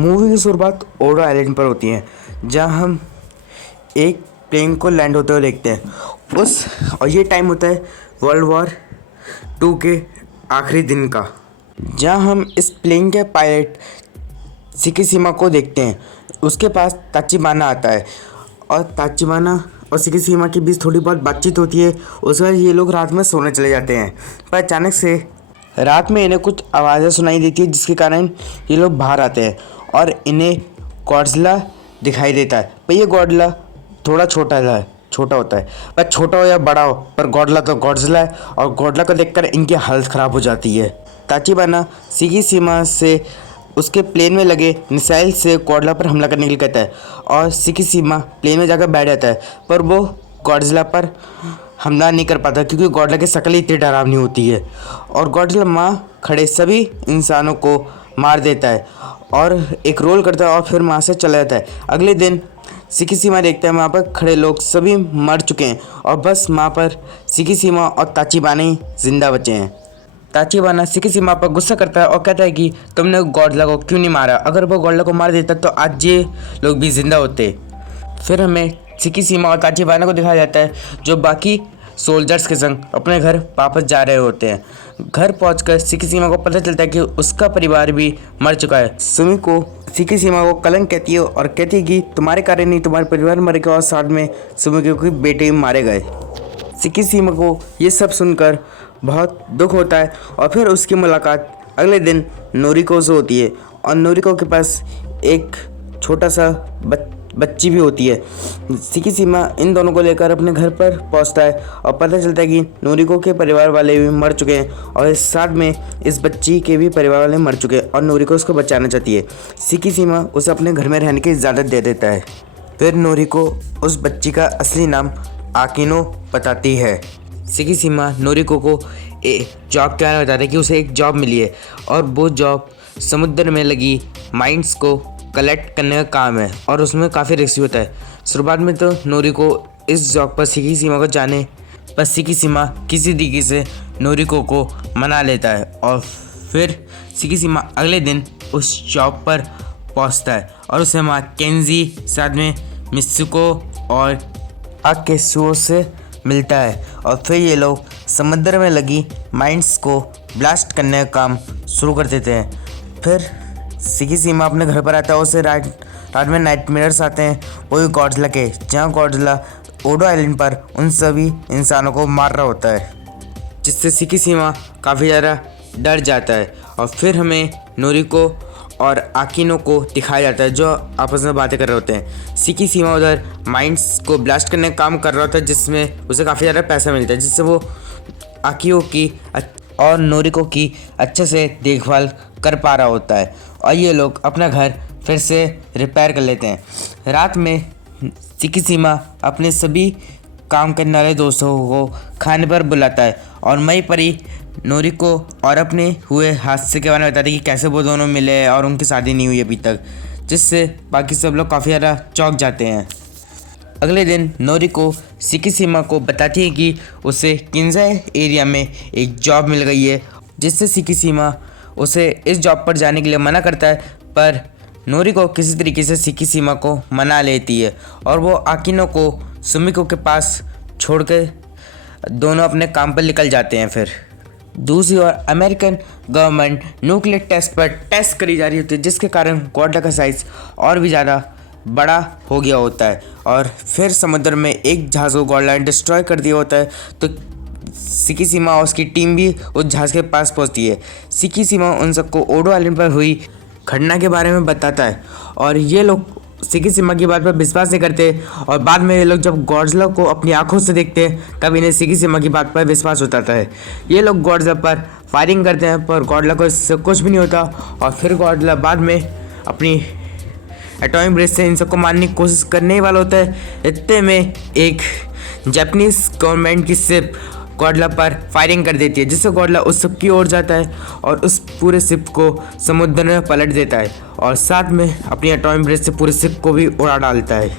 Movie की शुरुआत ओडो island पर होती है, जहां हम एक प्लेन को लैंड होते हुए देखते हैं। और ये टाइम होता है वर्ल्ड वॉर 2 के आखिरी दिन का, जहां हम इस प्लेन के पायलट सिकिशिमा को देखते हैं। उसके पास ताचिबाना आता है और ताचिबाना और सिकिशिमा के बीच थोड़ी बहुत बातचीत होती है। उसके बाद ये लोग रात में सोने चले जाते हैं, पर अचानक से रात में इन्हें कुछ आवाज़ें सुनाई देती है, जिसके कारण ये लोग बाहर आते हैं और इन्हें गॉडजिला दिखाई देता है। पर ये गॉडजिला थोड़ा छोटा होता है, पर छोटा हो या बड़ा हो, पर गॉडजिला तो गॉडजिला है। और गॉडजिला को देखकर इनकी हालत ख़राब हो जाती है। ताचिबाना सिकिशिमा से उसके प्लेन में लगे मिसाइल से गॉडजिला पर हमला करने के लिए कहता है और सिकिशिमा प्लेन में जाकर बैठ जाता है, पर वो गॉडजिला पर हमला नहीं कर पाता क्योंकि गॉडजिला की शक्ल इतनी डरावनी होती है। और गॉडजिला वहाँ खड़े सभी इंसानों को मार देता है और एक रोल करता है और फिर वहाँ से चला जाता है। अगले दिन सिकिशिमा देखता है वहाँ पर खड़े लोग सभी मर चुके हैं और बस वहाँ पर सिकिशिमा और ताचिबाना ही जिंदा बचे हैं। ताचिबाना सिकिशिमा पर गुस्सा करता है और कहता है कि तुमने गॉडजिला को क्यों नहीं मारा, अगर वो गॉडजिला को मार देता तो आज ये लोग भी जिंदा होते। फिर हमें सिकिशिमा और ताचिबाना को दिखाया जाता है जो बाकी सोल्जर्स के संग अपने घर वापस जा रहे होते हैं। घर पहुंचकर सिकिशिमा को पता चलता है कि उसका परिवार भी मर चुका है। सुमिको सिकिशिमा को कलंक कहती है और कहती है कि तुम्हारे कारण ही तुम्हारे परिवार मर गया और साथ में सुमिको के बेटे मारे गए। सिकिशिमा को ये सब सुनकर बहुत दुख होता है और फिर उसकी मुलाकात अगले दिन नोरिको से होती है और नोरिको के पास एक छोटा सा बच्ची भी होती है। सिकिशिमा इन दोनों को लेकर अपने घर पर पहुंचता है और पता चलता है कि नोरिको के परिवार वाले भी मर चुके हैं और इस साथ में इस बच्ची के भी परिवार वाले मर चुके हैं और नोरिको उसको बचाना चाहती है। सिकिशिमा उसे अपने घर में रहने की इजाज़त दे देता है। फिर नोरिको उस बच्ची का असली नाम आकिनो बताती है। सिकिशिमा नोरिको को जॉब के बारे में बताता है कि उसे एक जॉब मिली है और वो जॉब समुद्र में लगी माइंस को कलेक्ट करने का काम है और उसमें काफ़ी रिस्की होता है। शुरुआत में तो नोरिको इस जॉब पर सिकिशिमा को जाने, पर सिकिशिमा किसी तरीके से नोरिको को मना लेता है और फिर सिकिशिमा अगले दिन उस जॉब पर पहुंचता है और उसे वहाँ केंजी साथ में मित्सुको और आकेशुओ से मिलता है और फिर ये लोग समुद्र में लगी माइंस को ब्लास्ट करने का काम शुरू कर देते हैं। फिर सिकिशिमा अपने घर पर आता है। उसे रात में नाइटमेयर्स आते हैं, वो भी गॉडजिला के, जहाँ गॉडजिला ओडो आइलैंड पर उन सभी इंसानों को मार रहा होता है, जिससे सिकिशिमा काफ़ी ज़्यादा डर जाता है। और फिर हमें नोरिको और आकिनो को दिखाया जाता है जो आपस में बातें कर रहे होते हैं। सिकिशिमा उधर माइंस को ब्लास्ट करने का काम कर रहा होता है, जिसमें उसे काफ़ी ज़्यादा पैसा मिलता है, जिससे वो आकिनो की और नोरिको की अच्छे से देखभाल कर पा रहा होता है और ये लोग अपना घर फिर से रिपेयर कर लेते हैं। रात में सिकिशिमा अपने सभी काम करने वाले दोस्तों को खाने पर बुलाता है और वहीं पर ही नोरिको और अपने हुए हादसे के बारे में बताते हैं कि कैसे वो दोनों मिले और उनकी शादी नहीं हुई अभी तक, जिससे बाकी सब लोग काफ़ी ज़्यादा चौंक जाते हैं। अगले दिन नोरिको सिकिशिमा को बताती है कि उसे किंजाई एरिया में एक जॉब मिल गई है, जिससे सिकिशिमा उसे इस जॉब पर जाने के लिए मना करता है, पर नोरिको किसी तरीके से सिकिशिमा को मना लेती है और वो आकिनो को सुमिको के पास छोड़ के दोनों अपने काम पर निकल जाते हैं। फिर दूसरी ओर अमेरिकन गवर्नमेंट न्यूक्लियर टेस्ट पर टेस्ट करी जा रही होती है, जिसके कारण गॉडजिला का साइज़ और भी ज़्यादा बड़ा हो गया होता है और फिर समुद्र में एक जहाज़ को गॉडजिला ने डिस्ट्रॉय कर दिया होता है। तो सिकिशिमा और उसकी टीम भी उस जहाज़ के पास पहुंचती है। सिकिशिमा उन सबको ओडो आइलैंड पर हुई घटना के बारे में बताता है और ये लोग सिकिशिमा की बात पर विश्वास नहीं करते और बाद में ये लोग जब गॉडजिला को अपनी आंखों से देखते हैं तब इन्हें सिकिशिमा की बात पर विश्वास होता है। ये लोग गॉडजिला पर फायरिंग करते हैं, पर गॉडजिला को इससे कुछ भी नहीं होता और फिर गॉडजिला बाद में अपनी एटॉमिक ब्रेथ से इन सबको मारने की कोशिश करने ही वाला होता है। इतने में एक जापानीज गवर्नमेंट की शिप गॉडजिला पर फायरिंग कर देती है, जिससे गॉडजिला उस शिप की ओर जाता है और उस पूरे शिप को समुद्र में पलट देता है और साथ में अपनी एटॉमिक ब्रेथ से पूरे शिप को भी उड़ा डालता है,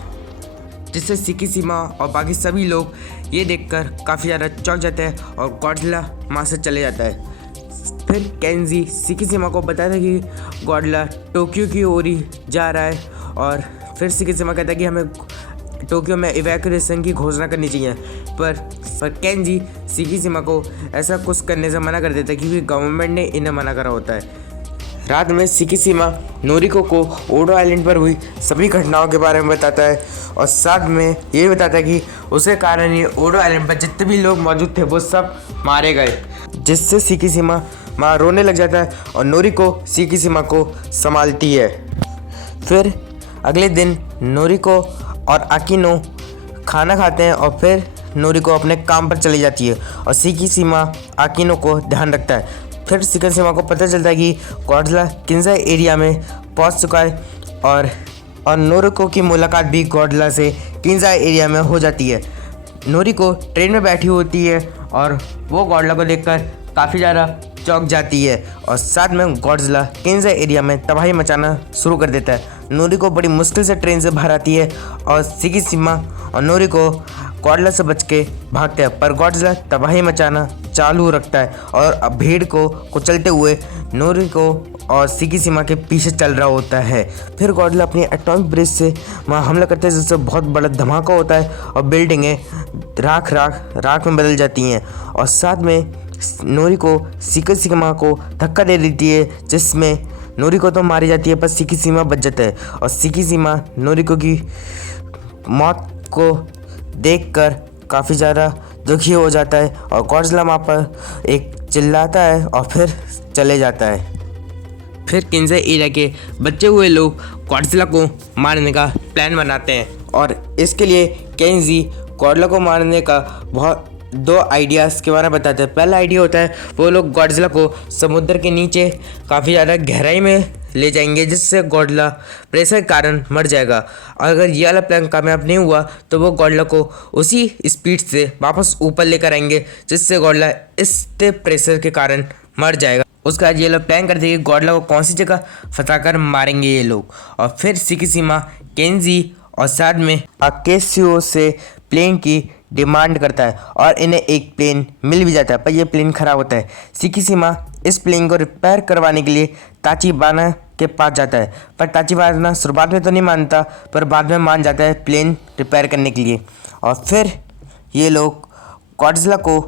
जिससे सिकिशिमा और बाकी सभी लोग ये देखकर काफ़ी ज़्यादा चौंक जाते हैं और गॉडजिला वहाँ से चले जाता है। फिर केंजी सिकिशिमा को बताता है कि गॉडजिला टोक्यो की ओर ही जा रहा है और फिर सिकिशिमा कहता है कि हमें टोक्यो में इवैक्यूएशन की घोषणा करनी चाहिए, पर केंजी सिकिशिमा को ऐसा कुछ करने से मना कर देता है क्योंकि गवर्नमेंट ने इन्हें मना करा होता है। रात में सिकिशिमा नोरिको को ओडो आइलैंड पर हुई सभी घटनाओं के बारे में बताता है और साथ में ये भी बताता है कि उसके कारण ये ओडो आइलैंड पर जितने भी लोग मौजूद थे वो सब मारे गए, जिससे सिकिशिमा माँ रोने लग जाता है और नोरिको सिकिशिमा को संभालती है। फिर अगले दिन नोरिको और आकिनो खाना खाते हैं और फिर नोरिको अपने काम पर चली जाती है और सिकिशिमा आकिनो को ध्यान रखता है। फिर सिकिशिमा को पता चलता है कि गॉडजिला किंजा एरिया में पहुंच चुका है और नोरिको की मुलाकात भी गॉडजिला से किंजा एरिया में हो जाती है। नोरिको ट्रेन में बैठी होती है और वो गॉडजिला को देखकर काफ़ी ज़्यादा चौंक जाती है और साथ में गॉडजिला किंजा एरिया में तबाही मचाना शुरू कर देता है। नोरिको बड़ी मुश्किल से ट्रेन से बाहर आती है और सिकिशिमा और नोरिको गॉडजिला से बच के भागते हैं, पर गॉडजिला तबाही मचाना चालू रखता है और भीड़ को कुचलते हुए नोरिको और सिकिशिमा के पीछे चल रहा होता है। फिर गॉडजिला अपनी एटॉमिक ब्रिज से वहाँ हमला करते हैं, जिससे बहुत बड़ा धमाका होता है और बिल्डिंगें राख में बदल जाती हैं और साथ में नोरिको सिकिशिमा को धक्का दे देती है, जिसमें नोरिको तो मारी जाती है पर सिकिशिमा बच जाता है और सिकिशिमा नोरिको की मौत को देखकर काफ़ी ज़्यादा दुखी हो जाता है और गॉडजिला वहाँ पर एक चिल्लाता है और फिर चले जाता है। फिर किंजा एरिया के बचे हुए लोग गॉडजिला को मारने का प्लान बनाते हैं और इसके लिए केंजी गॉडजिला को मारने का दो आइडियाज़ के बारे में बताते हैं। पहला आइडिया होता है वो लोग गॉडजिला को समुद्र के नीचे काफ़ी ज़्यादा गहराई में ले जाएंगे, जिससे गॉडजिला प्रेशर के कारण मर जाएगा। अगर ये वाला प्लान कामयाब नहीं हुआ तो वो गॉडजिला को उसी स्पीड से वापस ऊपर लेकर आएंगे, जिससे गॉडजिला इस प्रेशर के कारण मर जाएगा। उसका ये लोग प्लान करते हैं कि गॉडजिला को कौन सी जगह फंसाकर मारेंगे ये लोग। और फिर सिकिशिमा केंजी और साथ में अकेशियो से प्लेन की डिमांड करता है और इन्हें एक प्लेन मिल भी जाता है, पर यह प्लेन ख़राब होता है। सिकिशिमा इस प्लेन को रिपेयर करवाने के लिए ताचिबाना के पास जाता है, पर ताचिबाना शुरुआत में तो नहीं मानता, पर बाद में मान जाता है प्लेन रिपेयर करने के लिए। और फिर ये लोग गॉडजिला को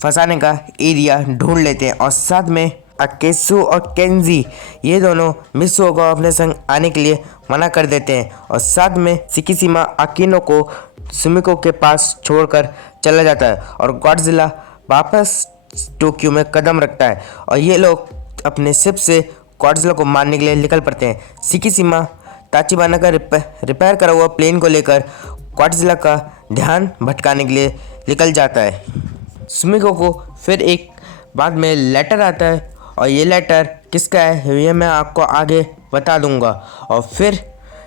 फंसाने का एरिया ढूंढ लेते हैं और साथ में अकेशु और केंजी ये दोनों मित्सुओ को अपने संग आने के लिए मना कर देते हैं और साथ में सिकिशिमा आकिनो को सुमिको के पास छोड़कर चला जाता है और गॉडजिला वापस टोक्यो में कदम रखता है और ये लोग अपने शिप से गॉडजिला को मारने के लिए निकल पड़ते हैं। सिकिशिमा ताचिबाना का रिपेयर करा हुआ प्लेन को लेकर गॉडजिला का ध्यान भटकाने के लिए निकल जाता है। सुमिको को फिर एक बाद में लेटर आता है और ये लेटर किसका है ये मैं आपको आगे बता दूंगा। और फिर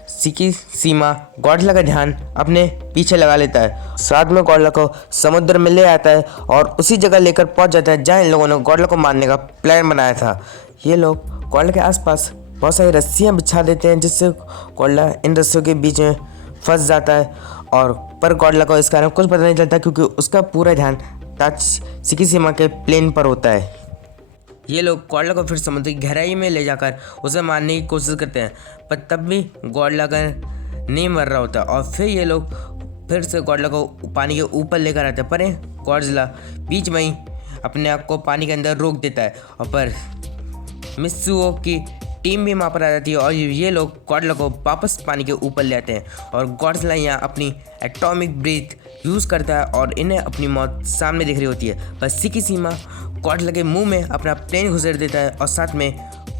सिकिशिमा गॉडजिला का ध्यान अपने पीछे लगा लेता है, साथ में गॉडजिला को समुद्र में ले आता है और उसी जगह लेकर पहुंच जाता है जहां इन लोगों ने गॉडजिला को मारने का प्लान बनाया था। ये लोग गॉडजिला के आसपास बहुत सारी रस्सियां बिछा देते हैं, जिससे गॉडजिला इन रस्सियों के बीच में फंस जाता है और पर गॉडजिला को इस कारण कुछ पता नहीं चलता क्योंकि उसका पूरा ध्यान सिकिशिमा के प्लेन पर होता है। ये लोग गॉडजिला को फिर समुद्र की गहराई में ले जाकर उसे मारने की कोशिश करते हैं, पर तब भी गॉडजिला का नहीं मर रहा होता और फिर ये लोग फिर से गॉडजिला को पानी के ऊपर लेकर आते हैं, पर गॉडजिला बीच में ही अपने आप को पानी के अंदर रोक देता है और पर मित्सुओ की टीम भी वहाँ पर आ जाती है और ये लोग गॉडजिला को वापस पानी के ऊपर ले आते हैं और गॉडजिला यहाँ अपनी एटॉमिक ब्रीथ यूज़ करता है और इन्हें अपनी मौत सामने दिख रही होती है, पर सिकिशिमा गॉडजिला के मुंह में अपना प्लेन घुसेड़ देता है और साथ में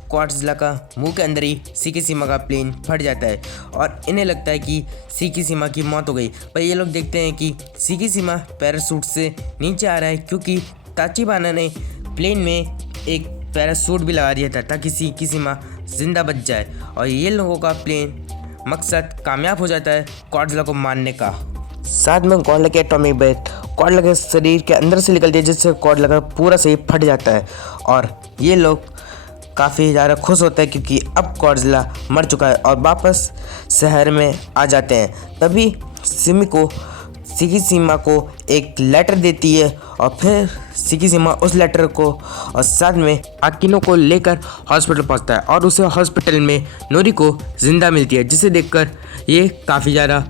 गॉडजिला का मुंह के अंदर ही सिकिशिमा का प्लेन फट जाता है और इन्हें लगता है कि सिकिशिमा की मौत हो गई। पर ये लोग देखते हैं कि सिकिशिमा पैराशूट से नीचे आ रहा है क्योंकि ताचिबाना ने प्लेन में एक पैराशूट भी लगा दिया था ताकि सिकिशिमा जिंदा बच जाए और ये लोगों का प्लेन मकसद कामयाब हो जाता है गॉडजिला को मारने का। साथ में गॉडजिला के एटॉमिक ब्रेथ गॉडजिला के शरीर के अंदर से निकलती है, जिससे गॉडजिला का पूरा शरीर फट जाता है और ये लोग काफ़ी ज़्यादा खुश होते हैं क्योंकि अब गॉडजिला मर चुका है और वापस शहर में आ जाते हैं। तभी सुमिको सिकिशिमा को एक लेटर देती है और फिर सिकिशिमा उस लेटर को और साथ में आकिनो को लेकर हॉस्पिटल पहुंचता है और उसे हॉस्पिटल में नोरिको जिंदा मिलती है, जिसे देखकर ये काफ़ी ज़्यादा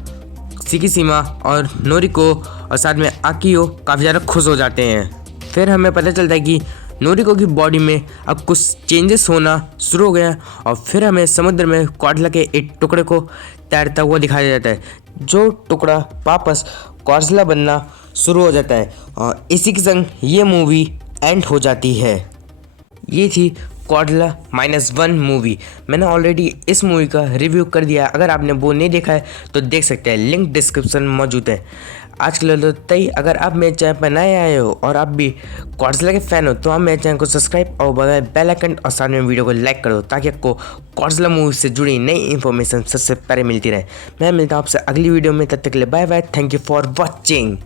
सिकिशिमा और नोरिको और साथ में आकियो काफ़ी ज़्यादा खुश हो जाते हैं। फिर हमें पता चलता है कि नोरिको की बॉडी में अब कुछ चेंजेस होना शुरू हो गया है और फिर हमें समुद्र में कॉर्डला के एक टुकड़े को तैरता हुआ दिखाया जाता है, जो टुकड़ा वापस कॉर्डला बनना शुरू हो जाता है और इसी के संग ये मूवी एंड हो जाती है। ये थी कॉर्डला -1 मूवी। मैंने ऑलरेडी इस मूवी का रिव्यू कर दिया, अगर आपने वो नहीं देखा है तो देख सकते हैं, लिंक डिस्क्रिप्शन में मौजूद है। आज के लिए तो ही, अगर आप मेरे चैनल पर नए आए हो और आप भी कॉर्डला के फ़ैन हो तो आप मेरे चैनल को सब्सक्राइब और बगल बेल आइकन और साथ में वीडियो को लाइक कर दो, ताकि आपको कॉर्डला मूवी से जुड़ी नई इन्फॉर्मेशन सबसे पहले मिलती रहे। मैं मिलता हूँ आपसे अगली वीडियो में, तब तक के लिए bye bye, thank you for watching.